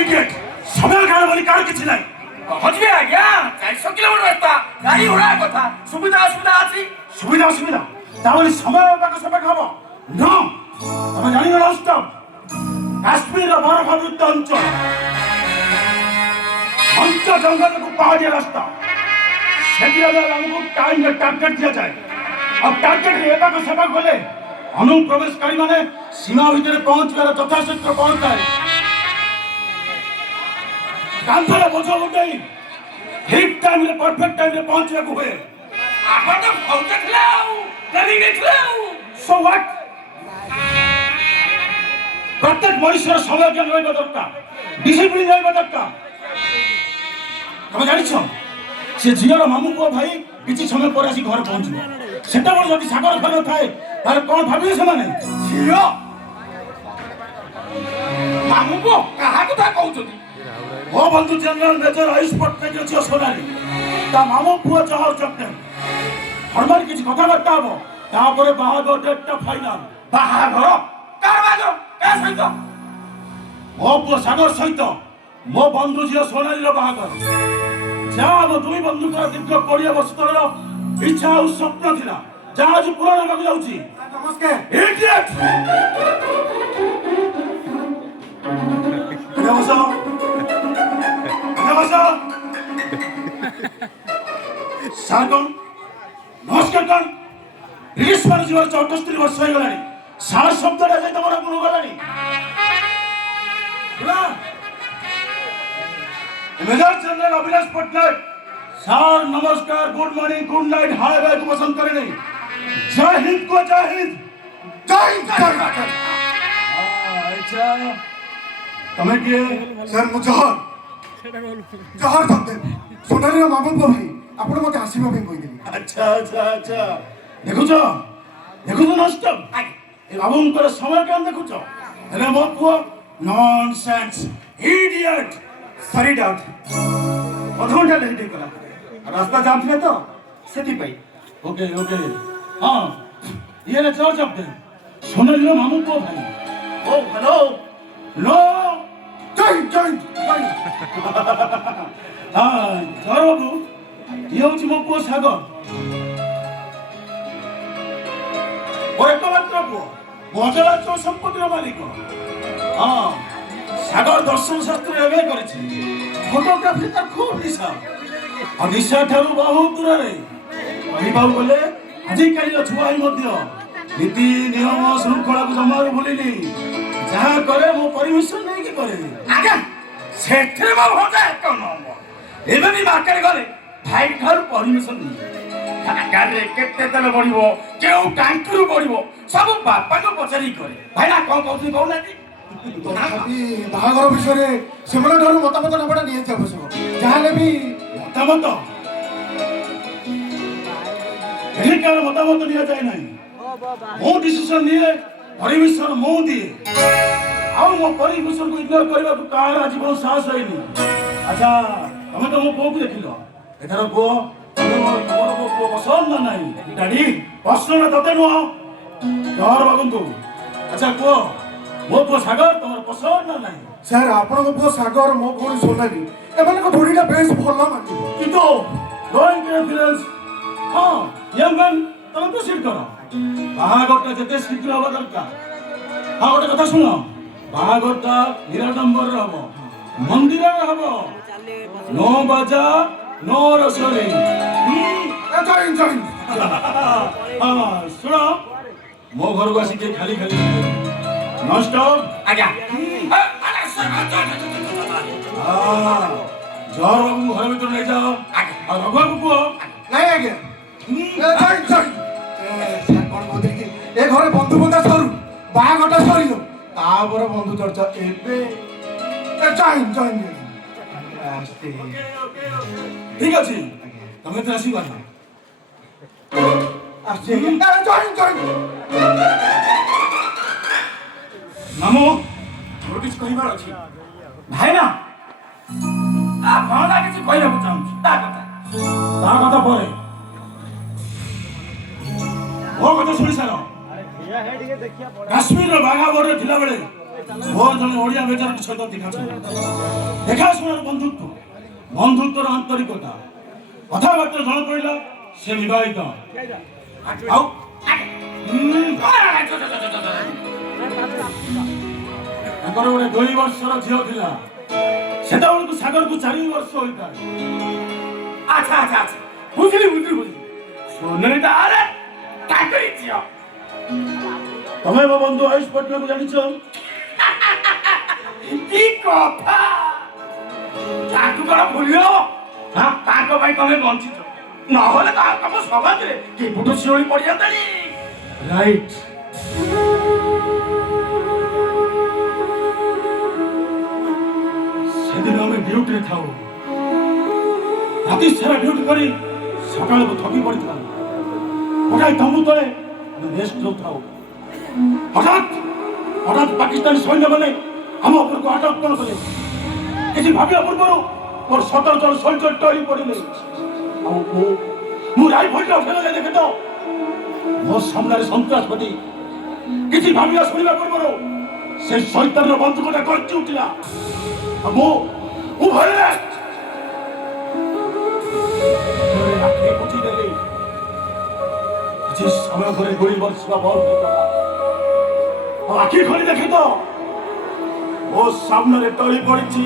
Idiot সময় কার বলি কার কিছু নাই পৌঁছবে আজ্ঞা 400 কিলোমিটার রাস্তা গাড়ি ঘোড়া কথা সুবিধা অসুবিধা আছে সুবিধা অসুবিধা তাহলে সময় পাকে সময় খাবো না তুমি জানি না রাস্তা কাশ্মীরের বরফাবৃত অঞ্চল ঘঞ্চ জঙ্গলକୁ পাহাড়িয়া রাস্তা সেটি ଆମକୁ ଟାଇମରେ ଟାର୍ଗେଟ ଦିଆଯାଏ ଆଉ ଟାର୍ଗେଟରେ ଏପାଖ ସେପାଖ ଗଲେ ଅନୁପ୍ରବେଶକାରୀ ମାନେ ସୀମା ଭିତରେ ପହଞ୍ଚିବାର ଯଥାଶୀଘ୍ର ପହଞ୍ଚାଏ କାନ୍ଥରେ ବୋଝ ଉଠେଇ ଠିକ୍ ଟାଇମରେ ପରଫେକ୍ଟ ଟାଇମରେ ପହଞ୍ଚିବାକୁ ହୁଏ ଆପଣ ତ ଫୌଜ ଥିଲା ଆଉ ଟ୍ରେନିଂ ନେଇଥିଲେ ଆଉ ସୋ ହ୍ୱାଟ ପ୍ରତ୍ୟେକ ମଣିଷର ସମୟ ଜ୍ଞାନ ରହିବା ଦରକାର ଡିସିପ୍ଲିନ ରହିବା ଦରକାର ତମେ ଜାଣିଛ ସେ ଝିଅର ମାମୁଁ ପୁଅ ଭାଇ କିଛି ସମୟ ପରେ ଆସି ଘରେ ପହଞ୍ଚିବ ସେତେବେଳେ ଯଦି ସାଗର ଘର ଥାଏ ତାହେଲେ କ'ଣ ଭାବିବେ ସେମାନେ ଝିଅ ମାମୁଁ ପୁଅ କାହା କଥା କହୁଛନ୍ତି ମୋ ବନ୍ଧୁ ଜେନେରାଲ ମେଜର ଆୟୁଷ ପଟ୍ଟନାୟକ ଝିଅ ସୋନାଲି ତା ମାମୁଁ ପୁଅ ଜହର ଚକ୍ର ଫର୍ମାଲି କିଛି କଥାବାର୍ତ୍ତା ହବ ତାପରେ ବାହାଘର ଡେଟଟା ଫାଇନାଲ ବାହାଘର କାହାର ବାହାଘର କାହା ସହିତ ମୋ ପୁଅ ସାଗର ସହିତ ମୋ ବନ୍ଧୁ ଝିଅ ସୋନାଲିର ବାହାଘର ଯାହା ଆମ ଦୁଇ ବନ୍ଧୁଙ୍କର ଦୀର୍ଘ 20 ବର୍ଷ ତଳର ଇଚ୍ଛା ଆଉ ସ୍ୱପ୍ନ ଥିଲା ଯାହା ଆଜି ପୂରଣ ହେବାକୁ ଯାଉଛି ନମସ୍କାର ଇଡିଏଟ୍ ସାର୍ ନମସ୍କାର କଣ ବ୍ରିଟିଶ ମାନେ ଯିବାର 74 ବର୍ଷ ହେଇଗଲାଣି ସାର୍ ଶବ୍ଦଟା ଯାଇ ତମର ଗୁଣ ଗଲାଣି major general Avinash Patnaik sir नमस्कार good morning good night hi bye को पसंद करे नहीं जय हिंद को जय हिंद अच्छा तमे किए सर मु जहर जहर सोनाली मामू पुओ भाई आपण मते आसीबा पे कहि देली अच्छा अच्छा अच्छा देखुछ नष्ट ए बाबूंकर समय केन देखुछ हेले मो पुओ नॉनसेंस इडियट सॉरी डाउट अधघंटा लेट कला रास्ता जाम थे तो सेठी पाई ओके ओके हाँ ये ना चर्च ऑफ देम सोनाली रो मामू को भाई ओ हेलो नो जय जय जय हाँ जय बाबू ये हूँ मो पुओ सागर और एक मात्र पुओ मजलाचल संपत्तिर मालिक हाँ सागर दर्शन शास्त्र एवं करेछि फोटोग्राफी तार खूब निशा और निशा ठारू बहुत दूर रे कहबाऊ गले आजि काली छुआई मध्य नीति नियम शृंखला को जमार भूलिनी जहाँ करे मो परमिशन नहीं कि करे आगे सेठरे मो भजा एक नंबर एबे भी मार्केट गले भाई घर परमिशन नहीं गाड़ी केते तेल बढ़िबो केउ टांकीरू बढ़िबो सब बापा को पचारी करे भाई ना कोन कहउथि कहउनाती बाहागर विषय से मतामत नबाटा निहत आवश्यक जहाँ भी मतामत कार मतामत निया जाए ना मो डिसीजन निये परमिशन मो दिए आउ मो परमिशन को इग्नोर करबा को कार जीवन साहस होइनी अच्छा तमे तो मो पुओ को देखिलो एथर पुओ तमे मोर पुओ पसंद ना नहीं डैडी प्रश्न ना तते नो डर बाबू अच्छा पुओ मो पुओ सागर तमर पसंद ना नहीं सर आपण पुओ सागर मो भौणी सोनाली एमान को जोड़ीटा बेस भलो मानी किंतु गोइंग रेफरेंस हां यंग मैन तमे तो सीट करो बाहागरटा जते शीघ्र हवा दरकार हां गोटे कथा सुनो बाहागरटा निराडंबर हबो मंदिर हबो नो बाजा नो रसोई जय जय हां सुनो मो घर को आसी के खाली खाली नॉन स्टॉप आज्ञा जर बाबू घर भीतर नहीं जाओ और रघु बाबू को नहीं आज्ञा जय जय सर कोन बोलि कि ए घरे बंधु बंधा सरू बाहागटा सरियो तापर बंधु चर्चा एबे जय जय ठीक अछि तमे तो आशीर्वाद आसे जय जय नामो और किछ कहिबार अछि भाई ना आ भावना किसी कहला को चाहूँ ता କଥା ପରେ ମୋ କଥା ଶୁଣି ସାର କାଶ୍ମୀରର ବାଘା ବୋର୍ଡରେ ଥିଲା ବେଳେ ମୋର ଜଣେ ଓଡ଼ିଆ ବେଚାରଙ୍କ ସହିତ ଦେଖାଶୁଣାର ବନ୍ଧୁତ୍ୱର ଆନ୍ତରିକତା କଥାବାର୍ତ୍ତା ଜଣା ପଡ଼ିଲା ସେ ବିବାହିତ। ଆଉ ତାଙ୍କର ଗୋଟେ 2 ବର୍ଷର ଝିଅ ଥିଲା। ସେତେବେଳକୁ ସାଗରକୁ 4 ବର୍ଷ ହୋଇଥାଏ। ଆଚ୍ଛା ଆଚ୍ଛା ଆଚ୍ଛା ବୁଝିଲି ବୁଝିଲି ବୁଝିଲି ସୁନ୍ଦରୀ ତାହେଲେ ତାଙ୍କରି ଝିଅ। ତମେ ମୋ ବନ୍ଧୁ ଆୟୁଷ ପଟ୍ଟନାୟକ ଜାଣିଛ? କି କଥା ତାକୁ କଣ ଭୁଲି ହବ? ହଁ ତାଙ୍କ ପାଇଁ ତମେ ବଞ୍ଚିଛ ନହେଲେ ତମ ସମାଜରେ କେବେଠୁ ଶିଉଳି ପଡିଯାନ୍ତାଣି। ରାଇଟ୍। ସେଦିନ ଆମେ ଡ୍ୟୁଟିରେ ଥାଉ। ରାତି ସାରା ଡ୍ୟୁଟି କରି ସକାଳକୁ ଥକି ପଡ଼ିଥାଉ। ଗୋଟାଏ ତମ୍ବୁ ତଳେ ଆମେ ରେଷ୍ଟ ନେଉଥାଉ। ହଠାତ୍ ପାକିସ୍ତାନୀ ସୈନ୍ୟମାନେ ଆମ ଉପରକୁ ଆକ୍ରମଣ କଲେ। କିଛି ଭାବିବା ପୂର୍ବରୁ ମୋର 17 ଜଣ ସୈନ୍ୟ ଟଳି ପଡ଼ିଲେ। ଆଉ ମୁଁ ରାଇଫଲଟା ଉଠେଇଲେ ଦେଖେ ତ ମୋ ସାମ୍ନାରେ ସନ୍ତ୍ରାସବାଦୀ। କିଛି ଭାବିବା ଶୁଣିବା ପୂର୍ବରୁ ସେ ଶୈତାନର ବନ୍ଧୁକଟା ଗର୍ଜି ଉଠିଲା। ଆଉ ମୁଁ ଭୟରେ ଆଖି ବୁଝିଦେଲି। କିଛି ସମୟ ପରେ ଗୁଳି ବର୍ଷିବା ବନ୍ଦ ହୋଇଗଲା। ଆଉ ଆଖି ଖୋଲି ଦେଖେ ତ ମୋ ସାମ୍ନାରେ ଟଳି ପଡ଼ିଛି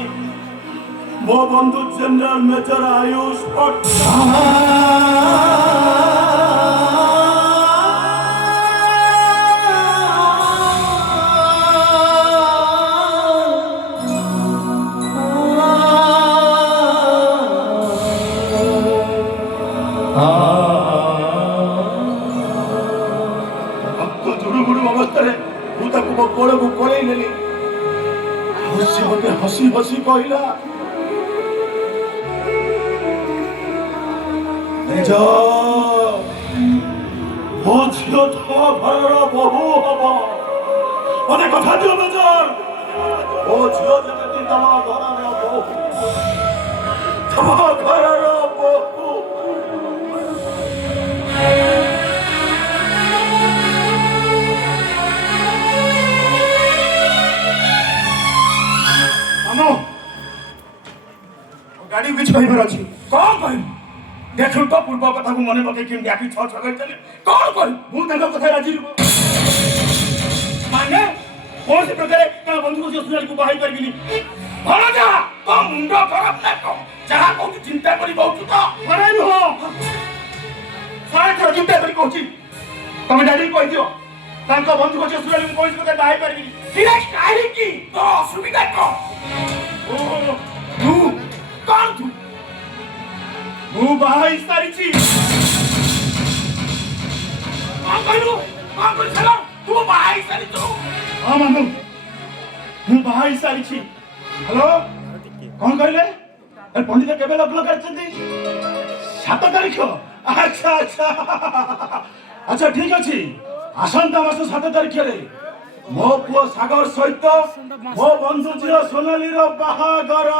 ମୋ ବନ୍ଧୁ ଜେନେରାଲ ମେଜର ଆୟୁଷ ଅବସ୍ଥାରେ ମୁଁ ତାକୁ ମୋ କୋଳକୁ କୋଳେଇ ନେଲି। ଆଉ ସେ ମୋତେ ହସି ହସି କହିଲା, ମୋ ଝିଅ ତମ ଘରର ବୋହୂ ହବ। ମତେ କଥା ଦିଅ ମେଜର, ମୋ ଝିଅ ଯେମିତି ତମ ଘରର ବୋହୂ, ତମ ଘରର ବୋହୂ। ଗାଡି କିଛି କହିବାର ଅଛି। କଣ କହିବି? ଦେଖୁ ତ ପୂର୍ବ କଥାକୁ ମନେ ପକେଇ କେମିତି ଆଖି ଛଅ ଛଅ କରିଦେଲେ। କଣ କହିବି? ମୁଁ ତାଙ୍କ କଥା ରାଜି ମାନେ କୌଣସି ପ୍ରକାରେ ତାଙ୍କ ବନ୍ଧୁକୁ ସୁନାରୀକୁ ବାହାଇ ପାରିବିନି। ଭଲ ଯାହା ତୋ ମୁଣ୍ଡ ଖରାପ ନା କଣ? ଯାହା କହୁଛୁ ଚିନ୍ତା କରି କହୁଛୁ ତ? ଘରେ ନୁହଁ, 100 ଥର ଚିନ୍ତା କରି କହୁଛି। ତମେ ଡାଡିକି କହିଦିଅ ତାଙ୍କ ବନ୍ଧୁକୁ ସୁନାରୀକୁ କୌଣସି ପ୍ରକାରେ ବାହାଇ ପାରିବିନି। କାହିଁକି? ତୋ ଅସୁବିଧା କଣ? ମୁଁ ବାହା ହେଇ ସାରିଛି। କଣ କହିଲୁ? କଣ କରିସାର? ତୁ ବାହା ହେଇ ସାରିଛୁ? ହଁ ମାମୁ, ମୁଁ ବାହା ହେଇ ସାରିଛି। ହ୍ୟାଲୋ, କଣ କହିଲେ? ପଣ୍ଡିତ କେବେ ଲଗ୍ନ କରିଛନ୍ତି? 7 ତାରିଖ। ଆଚ୍ଛା ଆଚ୍ଛା ଆଚ୍ଛା ଠିକ ଅଛି। ଆସନ୍ତା ମାସ 7 ତାରିଖରେ ମୋ ପୁଅ ସାଗର ସହିତ ମୋ ବନ୍ଧୁ ଝିଅ ସୋନାଲିର ବାହାଘର।